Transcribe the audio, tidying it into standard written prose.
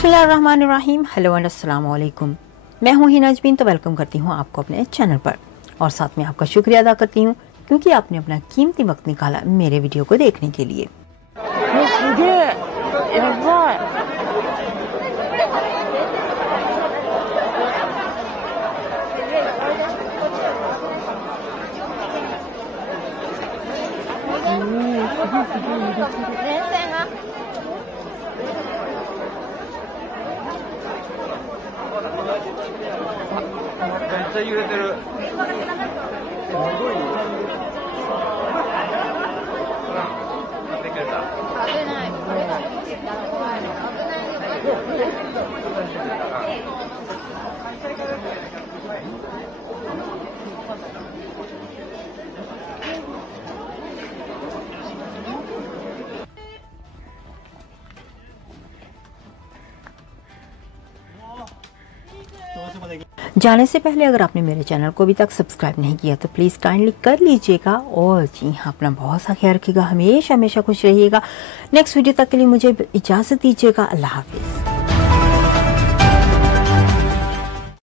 बिस्मिल्लाहिर्रहमानिर्रहीम। Hello and अस्सलाम वालेकुम। मैं हूं हिना जबीन, तो वेलकम करती हूं आपको अपने चैनल पर और साथ में आपका शुक्रिया अदा करती हूं क्योंकि आपने अपना कीमती वक्त निकाला मेरे वीडियो को देखने के लिए। जाने से पहले अगर आपने मेरे चैनल को अभी तक सब्सक्राइब नहीं किया तो प्लीज़ काइंडली कर लीजिएगा और जी हाँ, अपना बहुत सा ख्याल रखिएगा, हमेशा हमेशा खुश रहिएगा। नेक्स्ट वीडियो तक के लिए मुझे इजाज़त दीजिएगा। अल्लाह हाफिज़।